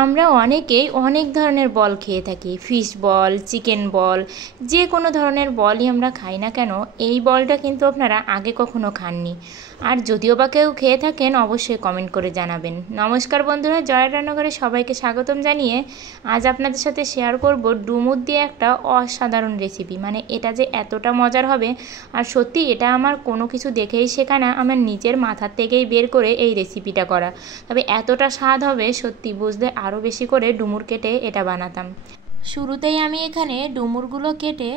আমরা অনেকেই অনেক ধরনের বল খেয়ে থাকি। ফিশ বল, চিকেন বল, যে কোনো ধরনের বলই আমরা খাই না কেন, এই বলটা কিন্তু আপনারা আগে কখনো খাননি। আর যদিও বা কেউ খেয়ে থাকেন অবশ্যই কমেন্ট করে জানাবেন। নমস্কার বন্ধুরা, জয়ের রান্নাঘরে সবাইকে স্বাগতম জানিয়ে আজ আপনাদের সাথে শেয়ার করব ডুমুর দিয়ে একটা অসাধারণ রেসিপি। মানে এটা যে এতটা মজার হবে, আর সত্যি এটা আমার কোনো কিছু দেখেই শেখা না, আমার নিজের মাথার থেকেই বের করে এই রেসিপিটা করা। তবে এতটা স্বাদ হবে সত্যি, বুঝলে আরও বেশি করে ডুমুর কেটে এটা বানাতাম। শুরুতেই আমি এখানে ডুমুরগুলো কেটে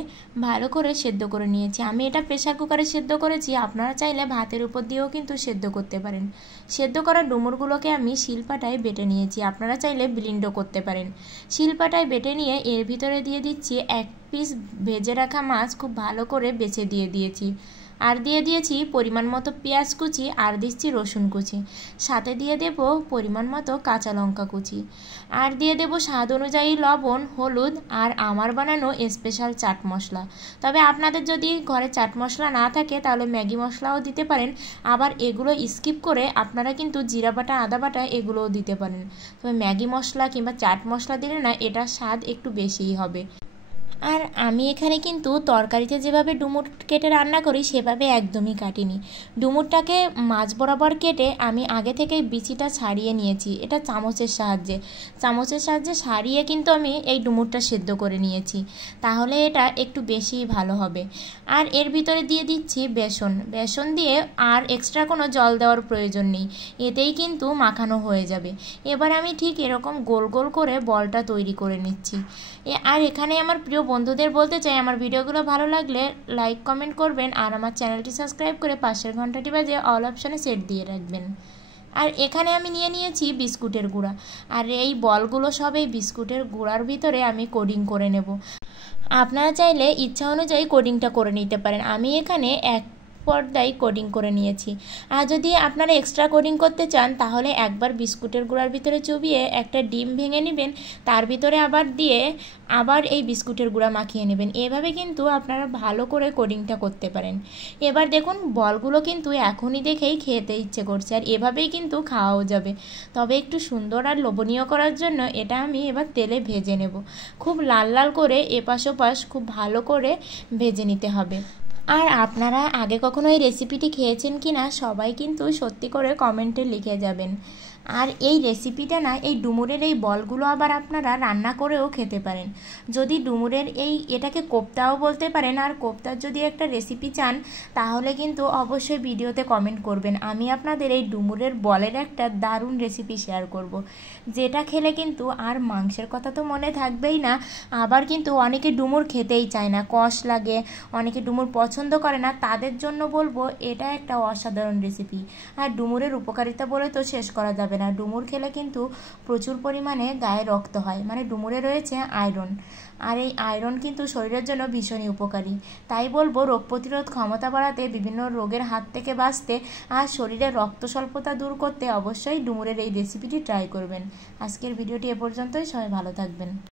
ভালো করে সেদ্ধ করে নিয়েছি। আমি এটা প্রেসার কুকারে সেদ্ধ করেছি, আপনারা চাইলে ভাতের উপর দিয়েও কিন্তু সেদ্ধ করতে পারেন। সেদ্ধ করা ডুমুরগুলোকে আমি শিলপাটায় বেটে নিয়েছি, আপনারা চাইলে ব্লেন্ডও করতে পারেন। শিলপাটায় বেটে নিয়ে এর ভিতরে দিয়ে দিচ্ছি এক পিস ভেজে রাখা মাছ, খুব ভালো করে বেছে দিয়েছি। আর দিয়ে দিয়েছি পরিমাণ মতো পেঁয়াজ কুচি, আর দিচ্ছি রসুন কুচি, সাথে দিয়ে দেব পরিমাণ মতো কাঁচা লঙ্কা কুচি, আর দিয়ে দেব স্বাদ অনুযায়ী লবণ, হলুদ, আর আমার বানানো স্পেশাল চাট মশলা। তবে আপনাদের যদি ঘরে চাট মশলা না থাকে তাহলে ম্যাগি মশলাও দিতে পারেন। আবার এগুলো স্কিপ করে আপনারা কিন্তু জিরা বাটা, আদা বাটা এগুলোও দিতে পারেন। তবে ম্যাগি মশলা কিংবা চাট মশলা দিলে না এটার স্বাদ একটু বেশিই হবে। আর আমি এখানে কিন্তু তরকারিতে যেভাবে ডুমুর কেটে রান্না করি সেভাবে একদমই কাটিনি। ডুমুরটাকে মাছ বরাবর কেটে আমি আগে থেকেই বিচিটা ছাড়িয়ে নিয়েছি। এটা চামচের সাহায্যে ছাড়িয়ে কিন্তু আমি এই ডুমুরটা সেদ্ধ করে নিয়েছি, তাহলে এটা একটু বেশি ভালো হবে। আর এর ভিতরে দিয়ে দিচ্ছি বেসন দিয়ে আর এক্সট্রা কোনো জল দেওয়ার প্রয়োজন নেই, এতেই কিন্তু মাখানো হয়ে যাবে। এবার আমি ঠিক এরকম গোল গোল করে বলটা তৈরি করে নিচ্ছি। আর এখানে আমার প্রিয় বন্ধুদের বলতে চাই, আমার ভিডিওগুলো ভালো লাগলে লাইক কমেন্ট করবেন, আর আমার চ্যানেলটি সাবস্ক্রাইব করে পাশের ঘন্টাটি বাজে অল অপশানে সেট দিয়ে রাখবেন। আর এখানে আমি নিয়েছি বিস্কুটের গুঁড়া, আর এই বলগুলো সব এই বিস্কুটের গুঁড়ার ভিতরে আমি কোডিং করে নেব। আপনারা চাইলে ইচ্ছা অনুযায়ী কোডিংটা করে নিতে পারেন। আমি এখানে এক পর্দায় কোডিং করে নিয়েছি। আর যদি আপনারা এক্সট্রা কোডিং করতে চান তাহলে একবার বিস্কুটের গুঁড়ার ভিতরে চুবিয়ে একটা ডিম ভেঙে নেবেন, তার ভিতরে আবার এই বিস্কুটের গুঁড়া মাখিয়ে নেবেন। এভাবে কিন্তু আপনারা ভালো করে কোডিংটা করতে পারেন। এবার দেখুন বলগুলো কিন্তু এখনই দেখেই খেতে ইচ্ছে করছে, আর এভাবেই কিন্তু খাওয়াও যাবে। তবে একটু সুন্দর আর লোভনীয় করার জন্য এটা আমি এবার তেলে ভেজে নেব। খুব লাল লাল করে এপাশ ওপাশ খুব ভালো করে ভেজে নিতে হবে। আর আপনারা আগে কখনো এই রেসিপিটি খেয়েছেন কি না সবাই কিন্তু সত্যি করে কমেন্টে লিখে যাবেন। আর এই রেসিপিটা না, এই ডুমুরের এই বলগুলো আবার আপনারা রান্না করেও খেতে পারেন। যদি ডুমুরের এটাকে কোপ্তাও বলতে পারেন। আর কোপ্তার যদি একটা রেসিপি চান তাহলে কিন্তু অবশ্যই ভিডিওতে কমেন্ট করবেন, আমি আপনাদের এই ডুমুরের বলের একটা দারুণ রেসিপি শেয়ার করব, যেটা খেলে কিন্তু আর মাংসের কথা তো মনে থাকবেই না। আবার কিন্তু অনেকে ডুমুর খেতেই চায় না, কষ লাগে, অনেকে ডুমুর পছন্দ করে না, তাদের জন্য বলবো এটা একটা অসাধারণ রেসিপি। আর ডুমুরের উপকারিতা বলে তো শেষ করা যাবে না। ডুমুর খেলে কিন্তু প্রচুর পরিমাণে গায়ে রক্ত হয়, মানে ডুমুরে রয়েছে আয়রন, আর এই আয়রন কিন্তু শরীরের জন্য ভীষণই উপকারী। তাই বলবো রোগ প্রতিরোধ ক্ষমতা বাড়াতে, বিভিন্ন রোগের হাত থেকে বাঁচতে, আর শরীরের রক্ত স্বল্পতা দূর করতে অবশ্যই ডুমুরের এই রেসিপিটি ট্রাই করবেন। আজকের ভিডিওটি এ পর্যন্তই, সবাই ভালো থাকবেন।